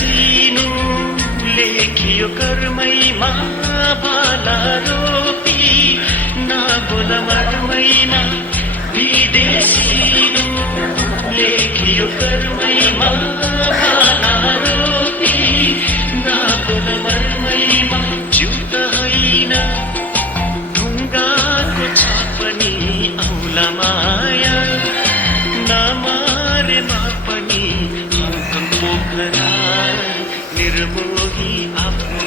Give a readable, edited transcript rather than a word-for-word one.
सिनु लेखियो कर्मैमा भाला रोपी नबोल मर्मैमा विदेशिनु लेखियो कर्मैमा भाला रोपी नबोल मर्मैमा जुत होइन ढुङ्गाको छापनी औला माया नमारेमा पनि पोखरा निर्मोही आफ्नो